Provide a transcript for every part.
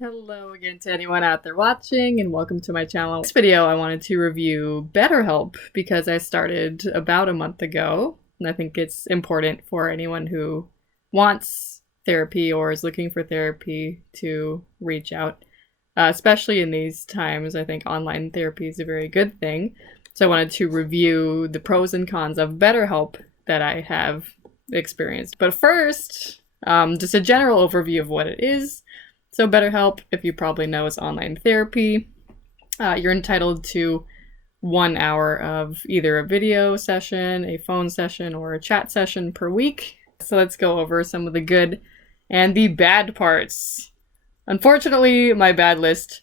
Hello again to anyone out there watching, and welcome to my channel. In this video, I wanted to review BetterHelp because I started about a month ago, and I think it's important for anyone who wants therapy or is looking for therapy to reach out. Especially in these times, I think online therapy is a very good thing. So I wanted to review the pros and cons of BetterHelp that I have experienced. But first, just a general overview of what it is. So BetterHelp, if you probably know, is online therapy. You're entitled to 1 hour of either a video session, a phone session, or a chat session per week. So let's go over some of the good and the bad parts. Unfortunately, my bad list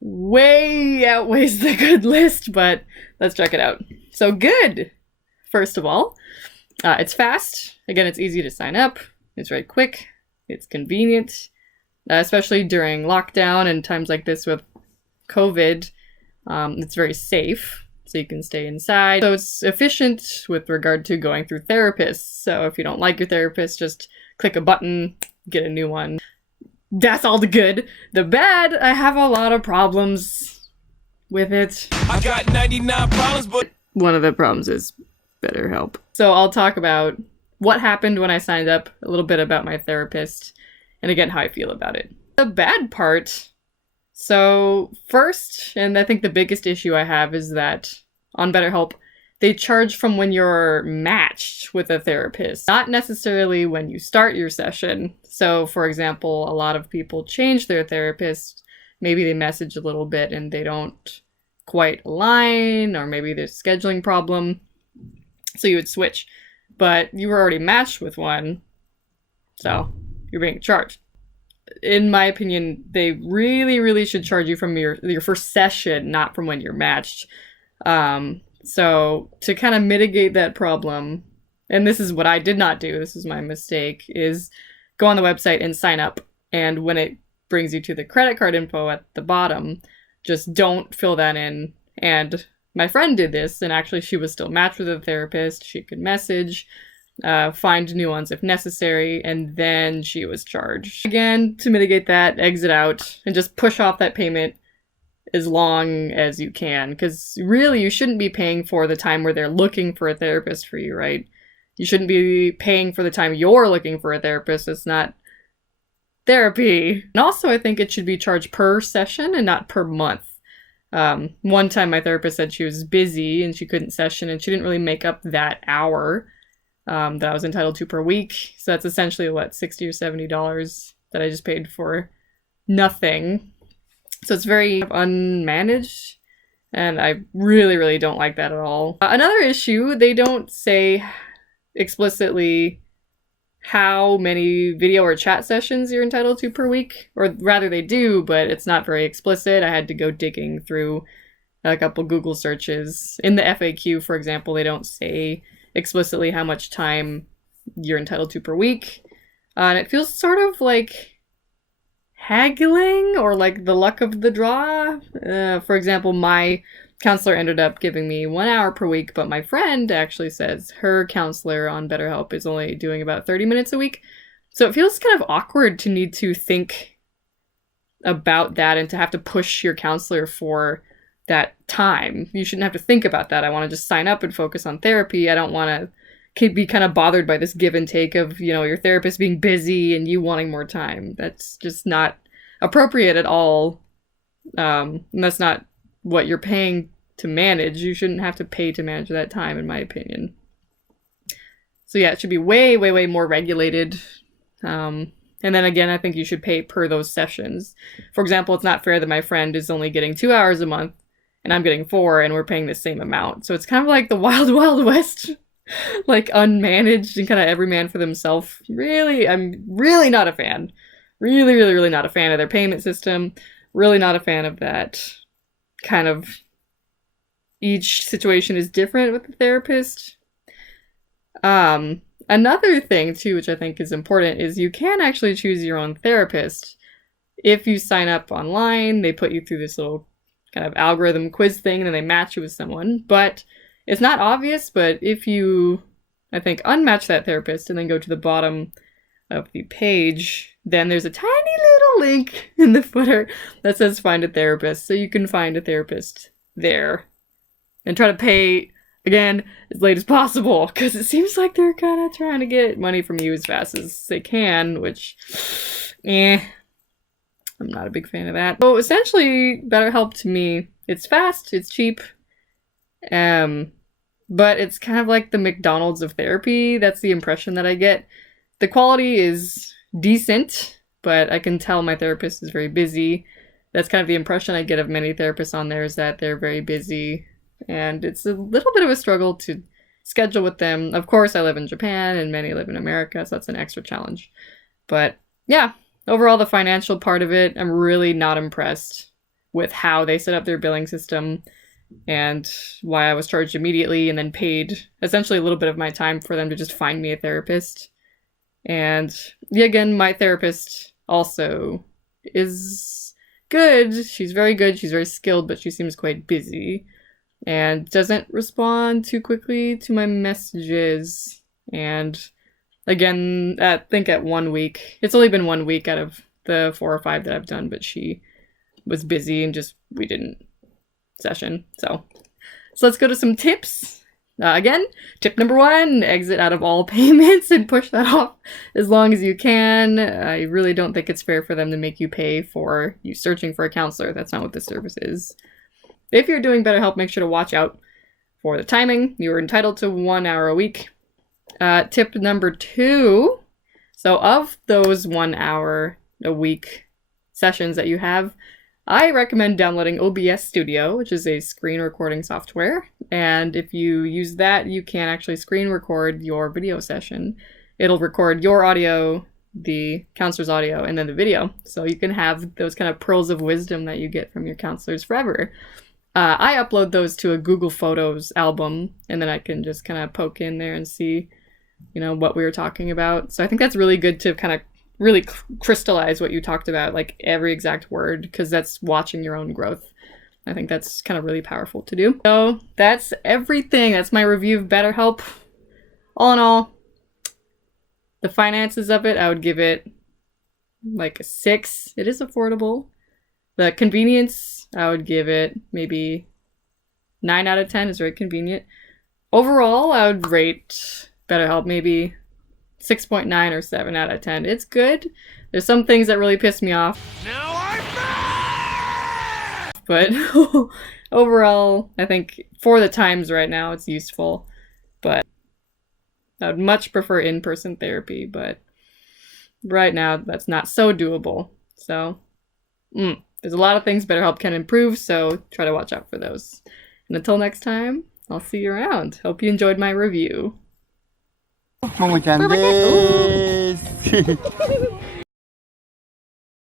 way outweighs the good list, but let's check it out. So good, first of all. It's fast. Again, it's easy to sign up. It's very quick. It's convenient. Especially during lockdown and times like this with COVID, it's very safe, so you can stay inside. So it's efficient with regard to going through therapists. So if you don't like your therapist, just click a button, get a new one. That's all the good. The bad, I have a lot of problems with it. I got 99 problems, but one of the problems is BetterHelp. So I'll talk about what happened when I signed up, a little bit about my therapist, and again, how I feel about it. The bad part, so first, and I think the biggest issue I have is that on BetterHelp, they charge from when you're matched with a therapist, not necessarily when you start your session. So for example, a lot of people change their therapist, maybe they message a little bit and they don't quite align, or maybe there's a scheduling problem, so you would switch. But you were already matched with one, so you're being charged. In my opinion, they really should charge you from your first session, not from when you're matched. So to kind of mitigate that problem, and this is what I did not do, this is my mistake, is go on the website and sign up. And when it brings you to the credit card info at the bottom, just don't fill that in. And my friend did this, and actually she was still matched with a therapist. She could message, find new ones if necessary, and then she was charged. Again, to mitigate that, exit out and just push off that payment as long as you can, because really you shouldn't be paying for the time where they're looking for a therapist for you, right? You shouldn't be paying for the time you're looking for a therapist. It's not therapy. And also, I think it should be charged per session and not per month. One time my therapist said she was busy and she couldn't session, and she didn't really make up that hour that I was entitled to per week. So that's essentially what, $60 or $70 that I just paid for nothing. So it's very unmanaged, and I really don't like that at all. Another issue, they don't say explicitly how many video or chat sessions you're entitled to per week, or rather they do, but it's not very explicit. I had to go digging through a couple Google searches. In the FAQ, for example, they don't say explicitly how much time you're entitled to per week. And it feels sort of like haggling, or like the luck of the draw. For example, my counselor ended up giving me 1 hour per week, but my friend actually says her counselor on BetterHelp is only doing about 30 minutes a week. So it feels kind of awkward to need to think about that and to have to push your counselor for that time. You shouldn't have to think about that. I want to just sign up and focus on therapy. I don't want to be kind of bothered by this give and take of, you know, your therapist being busy and you wanting more time. That's just not appropriate at all. And that's not what you're paying to manage. You shouldn't have to pay to manage that time, in my opinion. So yeah, it should be way more regulated. And then again, I think you should pay per those sessions. For example, it's not fair that my friend is only getting 2 hours a month and I'm getting 4, and we're paying the same amount. So it's kind of like the wild west, like unmanaged and kind of every man for themselves. Really, I'm really not a fan. Really not a fan of their payment system. Really not a fan of that kind of, each situation is different with the therapist. Another thing too, which I think is important, is you can actually choose your own therapist. If you sign up online, they put you through this little kind of algorithm quiz thing, and then they match you with someone. But it's not obvious, but if you, I think, unmatch that therapist and then go to the bottom of the page, then there's a tiny little link in the footer that says find a therapist. So you can find a therapist there and try to pay, again, as late as possible, because it seems like they're kind of trying to get money from you as fast as they can, which, I'm not a big fan of that. So essentially, BetterHelp to me, it's fast, it's cheap, but it's kind of like the McDonald's of therapy. That's the impression that I get. The quality is decent, but I can tell my therapist is very busy. That's kind of the impression I get of many therapists on there, is that they're very busy. And it's a little bit of a struggle to schedule with them. Of course, I live in Japan and many live in America, so that's an extra challenge. But yeah, overall, the financial part of it, I'm really not impressed with how they set up their billing system and why I was charged immediately and then paid essentially a little bit of my time for them to just find me a therapist. And yeah, again, my therapist also is good. She's very good. She's very skilled, but she seems quite busy and doesn't respond too quickly to my messages. And again, I think at 1 week, it's only been 1 week out of the 4 or 5 that I've done, but she was busy and we didn't session. So let's go to some tips. Again, tip number 1, exit out of all payments and push that off as long as you can. I really don't think it's fair for them to make you pay for you searching for a counselor. That's not what this service is. If you're doing BetterHelp, make sure to watch out for the timing. You are entitled to 1 hour a week. Tip number 2, so of those 1 hour a week sessions that you have, I recommend downloading OBS Studio, which is a screen recording software. And if you use that, you can actually screen record your video session. It'll record your audio, the counselor's audio, and then the video. So you can have those kind of pearls of wisdom that you get from your counselors forever. I upload those to a Google Photos album, and then I can just kind of poke in there and see, what we were talking about. So I think that's really good to kind of really crystallize what you talked about, like every exact word, because that's watching your own growth. I think that's kind of really powerful to do. So that's everything. That's my review of BetterHelp. All in all, the finances of it, I would give it like a 6. It is affordable. The convenience, I would give it maybe 9 out of 10. It's very convenient. Overall, I would rate BetterHelp maybe 6.9 or 7 out of 10. It's good. There's some things that really piss me off. Now I'm back! But overall, I think for the times right now, it's useful. But I would much prefer in-person therapy. But right now, that's not so doable. So, there's a lot of things BetterHelp can improve, so try to watch out for those. And until next time, I'll see you around. Hope you enjoyed my review. ももちゃんです